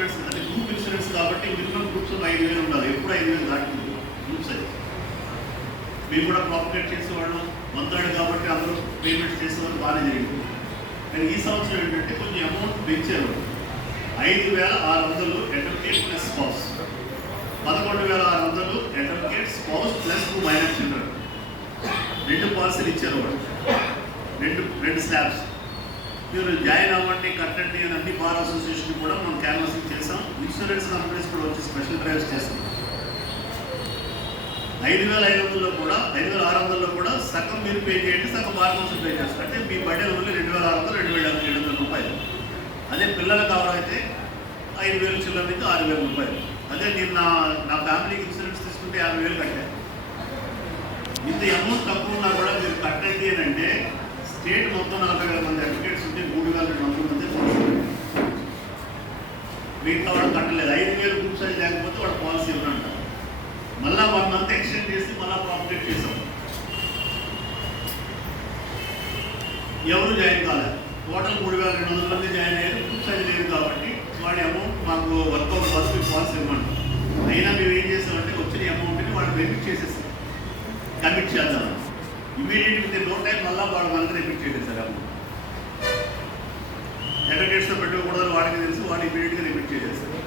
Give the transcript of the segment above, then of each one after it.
Insurance అంటే group insurance కాబట్టి minimum groups 5,000 ఉండాలి. ఎప్పుడు 5,000 దాటుతుంది గ్రూప్స్ అయితే. మీరు కూడా ప్రాపరేట్ చేసేవాళ్ళు మంతాడు కాబట్టి అందరూ పేమెంట్స్ చేసేవాళ్ళు బాగానే జరిగింది. కానీ ఈ సంవత్సరం ఏంటంటే కొంచెం అమౌంట్ పెంచారు. 5,600 advocate plus spouse, 11,600 advocate spouse plus 2 minor children. 2 పాలసీలు ఇచ్చారు వాళ్ళు, రెండు స్లాబ్స్. మీరు జాయిన్ అవ్వండి కట్టండి అని అన్ని బార్ అసోసియేషన్ కూడా మనం క్యాన్వాసింగ్ చేసాం. ఇన్సూరెన్స్ కంపెనీస్ కూడా వచ్చి స్పెషల్ డ్రైవ్స్ చేస్తాం. 5,500లో కూడా 5,600లో కూడా సగం మీరు పే చేయండి, సగం బార్ కౌన్సిల్ పే చేస్తారు. అంటే మీ బడ్జెట్ ఓన్లీ 2,600 2,700 రూపాయలు. అదే పిల్లలు కావాలైతే 5,000 చిల్లర నుంచి 6,000 రూపాయలు. అదే నేను నా ఫ్యామిలీకి ఇన్సూరెన్స్ తీసుకుంటే 50,000 కట్టాను. ఇంత అమౌంట్ తక్కువ ఉన్నా కూడా మీరు కట్టండి అని అంటే స్టేట్ మొత్తం 40,000 మంది అడ్వకేట్స్ ఉంటే 3,200 మంది మిగతా వాడు కట్టలేదు. 5,000 గ్రూప్స్ అది లేకపోతే వాడు పాలసీ ఇవ్వనంటారు. మళ్ళీ 1 మంత్ ఎక్స్టెండ్ చేసి మళ్ళీ ప్రాపరేట్ చేసాం. ఎవరు జాయిన్ కాలేదు. టోటల్ 3,200 మంది జాయిన్ అయ్యారు. గ్రూప్స్ అది లేదు కాబట్టి వాడి అమౌంట్ మాకు వర్కౌట్ వరకు పాలసీ ఇవ్వండి. అయినా మేము ఏం చేసామంటే వచ్చిన అమౌంట్ని వాడు రెమిట్ చేసేసాం. కమిట్ చేద్దాం ఇమీడియట్ విత్ నో టైం మళ్ళీ వాడు మనకు రెమిట్ చేసేసారు. అమౌంట్ అడ్వకేట్స్తో పెట్టకూడదు వాడికి తెలుసు, వాడు ఇమీడియట్గా రెమిట్ చేసేసారు.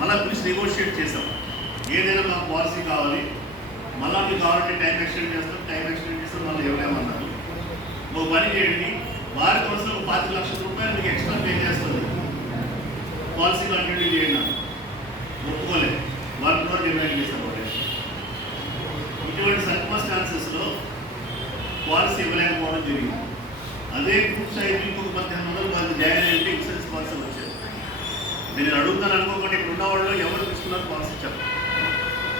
మళ్ళీ పిలిచి నెగోషియేట్ చేసాం. ఏదైనా మాకు పాలసీ కావాలి, మళ్ళీ మీకు కావాలంటే టైం ఎక్స్టెండ్ చేస్తాం, మళ్ళీ ఎవరేమన్నారు ఒక పని చేయండి, వారి కోసం 5 లక్షల రూపాయలు మీకు ఎక్స్ట్రా పే చేస్తుంది, పాలసీ కంటిన్యూ చేయండి. ఒప్పుకోలేదు. 1 crore డిమాండ్ చేస్తారు. ఇటువంటి సర్కమ్స్టాన్సెస్లో పాలసీ ఇవ్వలేకపోవడం జరిగింది. అదే గ్రూప్స్ అయితే ఇంకొక 1,800 మంది జాయిన్ అయితే ఇన్సూరెన్స్ పాలసీ వచ్చేది. నేను అడుగుతాను అనుకోకుండా ఇక్కడ ఉన్న వాళ్ళు ఎవరు తీసుకున్నారు పాలసీ చెప్పండి.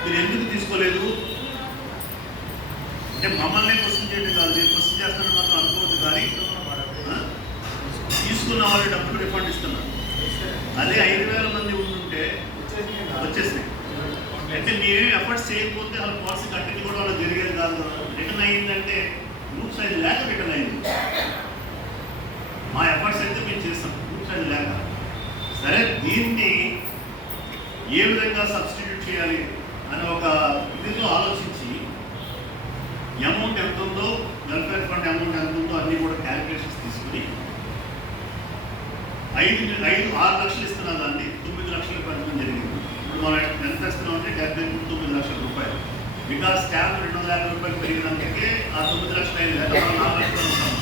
మీరు ఎందుకు తీసుకోలేదు అంటే మమ్మల్ని క్వశ్చన్ చేయడం కాదు, నేను క్వశ్చన్ చేస్తానని మాత్రం అనుకోవద్దు. కానీ తీసుకున్న వాళ్ళు డబ్బులు రిఫండ్ ఇస్తున్నారు. అదే 5,000 మంది ఉంటుంటే వచ్చేసినాయి. అయితే మీరేం ఎఫర్ట్స్ చేయకపోతే వాళ్ళ పాలసీ కంటిన్యూ కూడా వాళ్ళకి జరిగేది కాదు. రిటర్న్ అయ్యిందంటే గ్రూప్ సైజ్ లేక రిటర్న్ అయింది. మా ఎఫర్ట్స్ అయితే మేము చేస్తాం గ్రూప్ సైజ్ లేక. సరే దీన్ని ఏ విధంగా సబ్స్టిట్యూట్ చేయాలి అని ఒక ఇదిలో ఆలోచించి అమౌంట్ ఎంత ఉందో, వెల్ఫేర్ ఫండ్ అమౌంట్ ఎంత ఉందో అన్నీ కూడా క్యాలిక్యులేషన్స్ తీసుకుని 6 లక్షలు ఇస్తున్నా దాన్ని 9 లక్షలు పెంచడం జరిగింది. ఇప్పుడు మనం ఎంత ఇస్తున్నాం అంటే 9 లక్షల రూపాయలు. బికాస్ స్టాంప్ 250 రూపాయలు పెరిగినందుకే ఆ 9 లక్షలు అయింది. 4 లక్షలు ఉంటాం.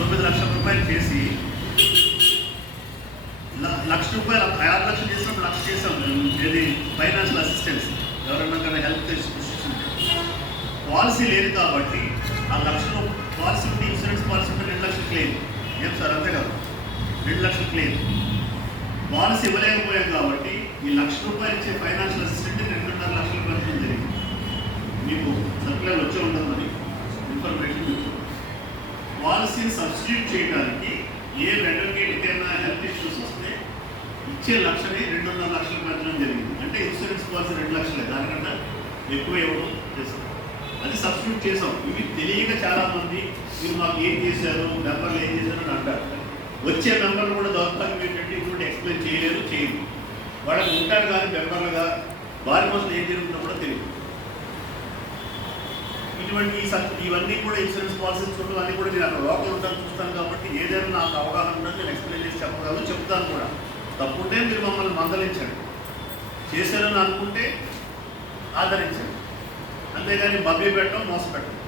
9 లక్షల రూపాయలు చేసి 1,00,000 రూపాయలు 6 లక్షలు చేసినప్పుడు 1,00,000 చేసాం. ఏది ఫైనాన్షియల్ అసిస్టెన్స్ ఎవరైనా కానీ హెల్త్ పాలసీ లేదు కాబట్టి ఆ 1,00,000 పాలసీ ఉంటే ఇన్సూరెన్స్ పాలసీ ఉంటే 2 లక్షలు క్లెయిమ్. ఏం సార్ అంతే కదా, 2 లక్షలు క్లెయిమ్. పాలసీ ఇవ్వలేకపోయాం కాబట్టి ఈ 1,00,000 రూపాయలు ఇచ్చే ఫైనాన్షియల్ అసిస్టెంట్ 2.5 లక్షలు పెంచడం జరిగింది. మీకు సర్కులర్ వచ్చే ఉంటుందని ఇన్ఫర్మేషన్ మీకు. పాలసీని సబ్స్టిట్యూట్ చేయడానికి ఏ అడ్వకేట్కైనా హెల్త్ ఇష్యూస్ వస్తే ఇచ్చే 1,00,000ని 2.5 లక్షలు పెంచడం జరిగింది. అంటే ఇన్సూరెన్స్ పాలసీ 2 లక్షలే, దానికన్నా ఎక్కువ ఇవ్వడం చేసాం. అది సబ్స్టిట్యూట్ చేసాం. ఇవి తెలియక చాలామంది మీరు మాకు ఏం చేశారు, మెంబర్లు ఏం చేశారు అని అంటారు. వచ్చే మెంబర్లు కూడా దౌర్భాగ్యం ఏంటంటే ఇప్పుడు ఎక్స్ప్లెయిన్ చేయలేదు, చేయదు. వాళ్ళకి ఉంటారు కానీ మెంబర్లుగా వారి కోసం ఏం జరుగుతుందో కూడా తెలియదు. ఇటువంటి ఇవన్నీ కూడా ఇన్సూరెన్స్ పాలసీస్ చూడడం అన్నీ కూడా నేను అక్కడ లోకల్ ఉంటాను చూస్తాను కాబట్టి ఏదైనా నాకు అవగాహన ఉండదు, నేను ఎక్స్ప్లెయిన్ చేసి చెప్పగలను, చెప్తాను కూడా. తప్పుంటే మీరు మమ్మల్ని మందలించండి, చేశారని అనుకుంటే ఆదరించండి. అంతేగాని మభ్య పెట్టడం, మోసపెట్టడం.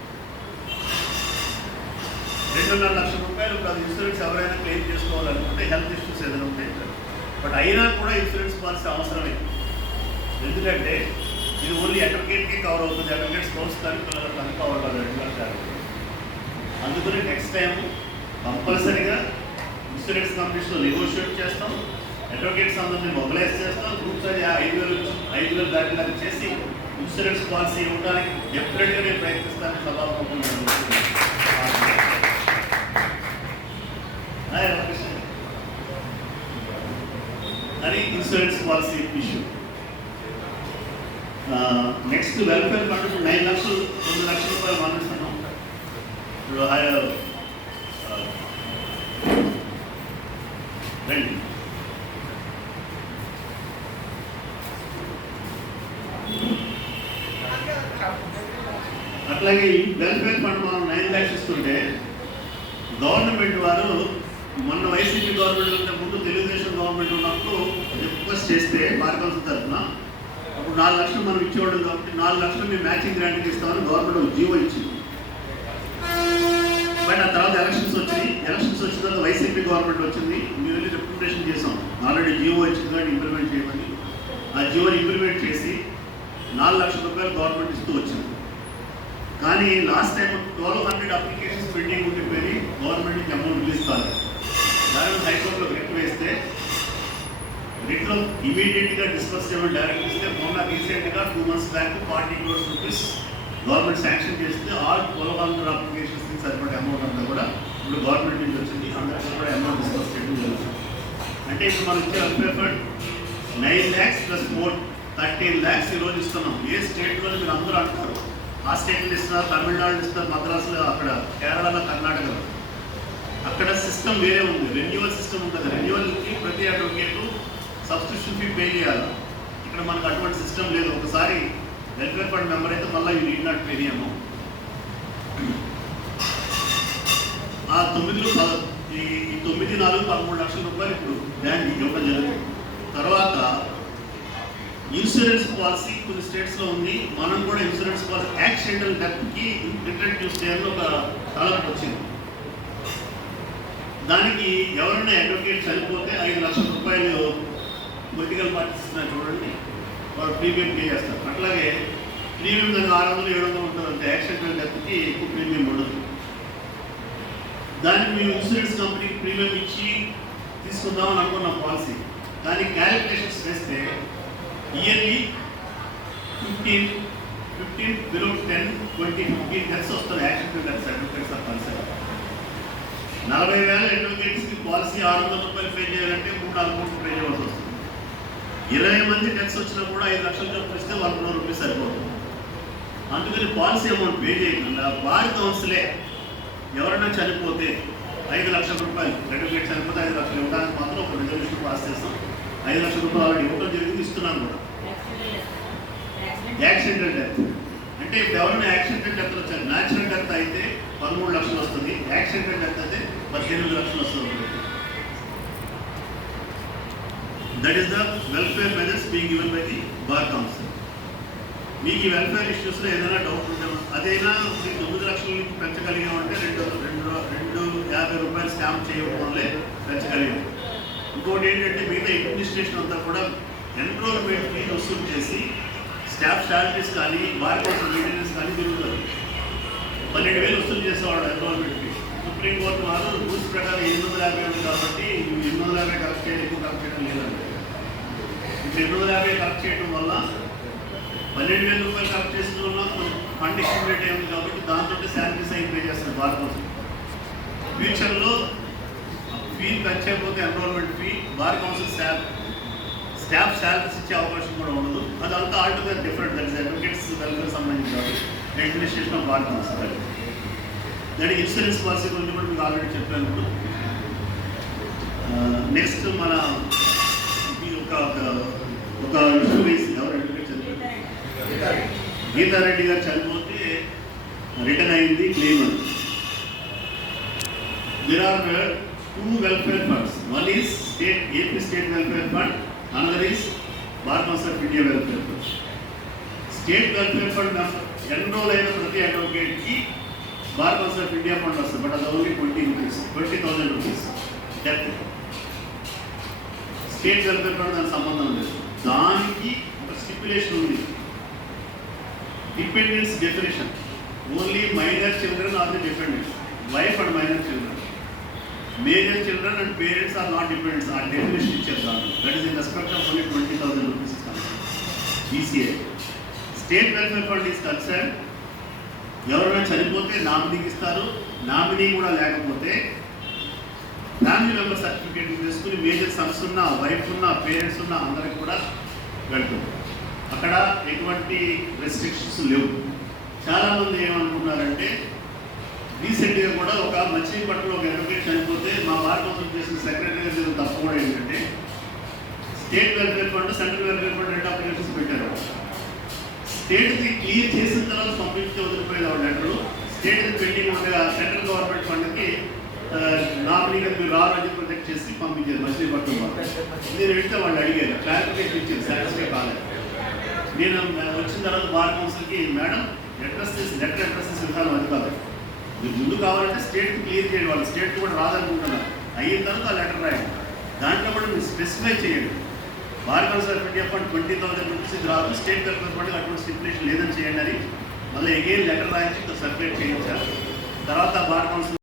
2.5 లక్షల రూపాయలు అది ఇన్సూరెన్స్ ఎవరైనా క్లెయిమ్ చేసుకోవాలనుకుంటే హెల్త్ ఇష్యూస్ ఏదైనా ఉంటాయి. బట్ అయినా కూడా ఇన్సూరెన్స్ పాలసీ అవసరమే. ఎందుకంటే ఇది ఓన్లీ అడ్వకేట్కి కవర్ అవుతుంది. అడ్వకేట్ స్పౌస్ కానీ పిల్లలకు కానీ కవర్ కాదు 2 లక్షలు. అందుకని నెక్స్ట్ టైం కంపల్సరీగా ఇన్సూరెన్స్ కంపెనీస్లో నెగోషియేట్ చేస్తాం. అడ్వకేట్స్ అందరినీ మొబిలైజ్ చేస్తాం. గ్రూప్స్ అది 5,000 దాటిలాగా చేసి ఇన్సూరెన్స్ పాలసీ ఇవ్వడానికి డెఫినెట్గా నేను ప్రయత్నిస్తానని సభాముఖంగా అది insurance policy issue. Next welfare fund 9 లక్షలు 9 లక్షల రూపాయలు మానేస్తున్నాం. ఇప్పుడు రండి అట్లాగే వెల్ఫేర్ ఫండ్ మనం 9 lakhs ఇస్తుంటే గవర్నమెంట్ వారు మొన్న వైసీపీ గవర్నమెంట్ కంటే ముందు తెలుగుదేశం గవర్నమెంట్ ఉన్నప్పుడు రిక్వెస్ట్ చేస్తే బార్ కౌన్సిల్ తరఫున అప్పుడు 4 లక్షలు మనం ఇచ్చేవాడు కాబట్టి 4 లక్షలు మేము మ్యాచింగ్ గ్రాంట్కి ఇస్తామని గవర్నమెంట్ ఒక జీవో ఇచ్చింది. బట్ ఆ తర్వాత ఎలక్షన్స్ వచ్చిన తర్వాత వైసీపీ గవర్నమెంట్ వచ్చింది. మేము వెళ్ళి రిప్రజెంటేషన్ చేసాం, ఆల్రెడీ జీవో ఇచ్చింది కానీ ఇంప్లిమెంట్ చేయమని. ఆ జీవోని ఇంప్లిమెంట్ చేసి 4 లక్షల రూపాయలు గవర్నమెంట్ ఇస్తూ వచ్చింది. కానీ లాస్ట్ టైం 1200 అప్లికేషన్స్ పెండింగ్ ఉండిపోయి గవర్నమెంట్ నుంచి అమౌంట్ రిలీజ్ కాలేదు. దాని హైకోర్టులో రిట్ వేస్తే రిట్లో ఇమీడియట్గా డిస్కస్ చేయమని డైరెక్ట్ ఇస్తే మొన్న రీసెంట్గా 2 months back 40 crores rupees government sanction చేస్తే ఆల్ 1200 అప్లికేషన్స్కి సరిపడే అమౌంట్ అంతా కూడా ఇప్పుడు గవర్నమెంట్ నుంచి వచ్చింది. అందరికీ కూడా అమౌంట్ డిస్కస్ చేయడం జరుగుతుంది. అంటే ఇప్పుడు మనం ఇచ్చే వెల్ఫేర్ ఫండ్ 9 lakhs + 4 13 lakhs ఈరోజు ఇస్తున్నాం. ఏ స్టేట్లో మీరు అందరూ అంటారు, ఆ స్టేట్లో ఇస్తున్నారు, తమిళనాడులో ఇస్తున్నారు, మద్రాసులో, అక్కడ కేరళలో, కర్ణాటకలో. అక్కడ సిస్టమ్ వేరే ఉంది, రెన్యువల్ సిస్టమ్ ఉంటుంది. రెన్యువల్కి ప్రతి అడ్వకేటు సబ్స్క్రిప్షన్ ఫీ పే చేయాలి. ఇక్కడ మనకు అటువంటి సిస్టమ్ లేదు. ఒకసారి వెల్ఫేర్ ఫండ్ మెంబర్ అయితే మళ్ళీ you need not pay the amount. ఆ 9 4 13 లక్షల రూపాయలు ఇప్పుడు బ్యాంక్ ఇవ్వడం జరుగుతుంది. తర్వాత ఇన్సూరెన్స్ పాలసీ కొన్ని స్టేట్స్లో ఉంది. మనం కూడా ఇన్సూరెన్స్ పాలసీ యాక్సిడెంటల్ డెత్కి రిటర్న్ స్టేట్లో ఒక తలపు వచ్చింది. దానికి ఎవరైనా అడ్వకేట్ చనిపోతే 5 లక్షల రూపాయలు పొలిటికల్ పార్టీస్ ఇస్తున్నారు చూడండి, వాళ్ళు ప్రీమియం పే చేస్తారు. అట్లాగే ప్రీమియం దానికి 600 700 ఉంటుంది. అంటే యాక్సిడెంటల్ డెత్కి ఎక్కువ ప్రీమియం ఉండదు. దానికి మేము ఇన్సూరెన్స్ కంపెనీకి ప్రీమియం ఇచ్చి తీసుకుందామని అనుకున్న పాలసీ. దానికి క్యాలిక్యులేషన్స్ వేస్తే ఇయర్లీ 15 బిలో 10 20 15 డెత్స్ వస్తుంది. యాక్సిడెంటల్ డెత్స్ అడ్వకేట్స్ కంపల్సరీ 40,000 అడ్వకేట్స్కి పాలసీ 600 రూపాయలు పే చేయాలంటే 3-4 కోట్లు పే చేయవలసి వస్తుంది. 20 మంది డెత్స్ వచ్చినా కూడా 5 లక్షలు చొప్పున 1 crore రూపీస్ సరిపోతుంది. అందుకని పాలసీ అమౌంట్ పే చేయకుండా బార్ కౌన్సిలే ఎవరైనా చనిపోతే 5 లక్షల రూపాయలు, అడ్వకేట్ చనిపోతే 5 లక్షలు ఇవ్వడానికి మాత్రం ఒక రిజల్యూషన్ పాస్ చేస్తాం. 5 లక్షల రూపాయలు ఆల్రెడీ ఇవ్వడం జరిగింది, ఇస్తున్నాం కూడా. యాక్సిడెంటల్ డెత్ అంటే ఎవరైనా యాక్సిడెంటల్ డెత్ వచ్చారు. న్యాచురల్ డెత్ అయితే 13 లక్షలు వస్తుంది, యాక్సిడెంటల్ డెత్ అయితే 18 లక్షలు వస్తుంది. That is the welfare measures being given by the bar council. మీకు ఈ వెల్ఫేర్ ఇష్యూస్లో ఏదైనా డౌట్ ఉంటే అదైనా మీకు 9 లక్షల నుంచి పెంచగలిగామంటే 250 రూపాయలు స్టాంప్ చేయడం వల్లే పెంచగలిగాం. ఇంకోటి ఏంటంటే మిగతా అడ్మినిస్ట్రేషన్ అంతా కూడా ఎన్రోల్మెంట్ ఫీజు వసూలు చేసి స్టాఫ్ శాలరీస్ కానీ బార్ కౌన్సిల్ మెయింటెనెన్స్ కానీ జరుగుతుంది. 12,000 వసూలు చేసేవాడు ఎన్రోల్మెంట్ ఫీ. సుప్రీంకోర్టు వారు రూల్స్ ప్రకారం 850 ఉంది కాబట్టి 850 కలెక్ట్ చేయడం, ఎక్కువ కలెక్ట్ చేయడం లేదండి. ఇప్పుడు 850 కలెక్ట్ చేయడం వల్ల 12,000 రూపాయలు కలెక్ట్ చేసిన వల్ల ఫండ్ ఎక్స్టిమేట్ అయింది కాబట్టి దాంతో శాలరీస్ అయి పే చేస్తారు బార్ కౌన్సిల్. ఫ్యూచర్లో ఫీ పెంచకపోతే enrolment fee bar council staff salaries ఇచ్చే అవకాశం కూడా ఉండదు. అదంతా altogether different. That is advocates welfare సంబంధించిన అడ్మినిస్ట్రేషన్ ఆఫ్ బార్ కౌన్సిల్. దానికి ఇన్సూరెన్స్ పాలసీ గురించి కూడా మీకు ఆల్రెడీ చెప్పాను. ఇప్పుడు నెక్స్ట్ మన ఒక ఇష్యూ వేసి ఎవరు అడ్వకేట్ చనిపోయారు, గీతారెడ్డి గారు చనిపోతే రిటర్న్ అయింది క్లెయిమ్ అని. There are 2 welfare funds. One is AP State Welfare Fund, another is Bar Council of India Welfare Fund. State Welfare Fund enroll అయిన ప్రతి అడ్వకేట్కి bar council of India fund వస్తుంది. బట్ అది only 20,000 rupees death. State welfare fund దానికి సంబంధం లేదు. దానికి ఒక స్టిప్యులేషన్ ఉంది, dependence definition. Only minor children are the dependents, wife and minor children. Major children and parents are not dependents. Our definition ichchesam. That is in respect of only 20,000 rupees is concerned. BCA. State welfare fund is concerned. ఎవరైనా చనిపోతే నామినీకి ఇస్తారు. Nominee కూడా లేకపోతే family member certificate తీసుకుని major Sons ఉన్న, wife ఉన్న, parents ఉన్న అందరికి కూడా వెళ్తుంది. అక్కడ ఎటువంటి రెస్ట్రిక్షన్స్ లేవు. చాలామంది ఏమనుకున్నారంటే రీసెంట్గా కూడా ఒక మచిలీపట్నంలో ఒక అడ్వకేట్ చనిపోతే మా బార్ కౌన్సిల్ చేసిన సెక్రటరీ గారు తప్పు కూడా ఏంటంటే state welfare fund, central welfare fund 2 applications పెట్టారు. స్టేట్కి క్లియర్ చేసిన తర్వాత పంపించే వదిలిపోయేది ఆ లెటరు. స్టేట్ పెండింగ్ ఉండగా సెంట్రల్ గవర్నమెంట్ ఫండ్కి నామినీగా మీరు రావాలని ప్రొజెక్ట్ చేసి పంపించారు మచిలీపట్నం వాళ్ళు. నేను వెళ్తే వాళ్ళు అడిగారు, క్లారిఫికేషన్ ఇచ్చారు, సాటిస్ఫై కాలేదు. నేను వచ్చిన తర్వాత బార్ కౌన్సిల్కి మేడం లెటర్ అడ్రస్ విధానం అది కాదు, మీరు ముందు కావాలంటే స్టేట్కి క్లియర్ చేయండి, వాళ్ళు స్టేట్కి కూడా రాదనుకుంటున్నారు, అయిన తర్వాత ఆ లెటర్ రాయండి, దాంట్లో కూడా మీరు స్పెసిఫై చేయండి. Bar council of India fund 20,000 rupees ఇది రాదు, స్టేట్ వెల్ఫేర్ ఫండ్ అటువంటి స్టిపులేషన్ లేదని చేయండి అని మళ్ళీ అగైన్ లెటర్ రాయించి సర్క్యులేట్ చేయించారు. తర్వాత బార్ కౌన్సిల్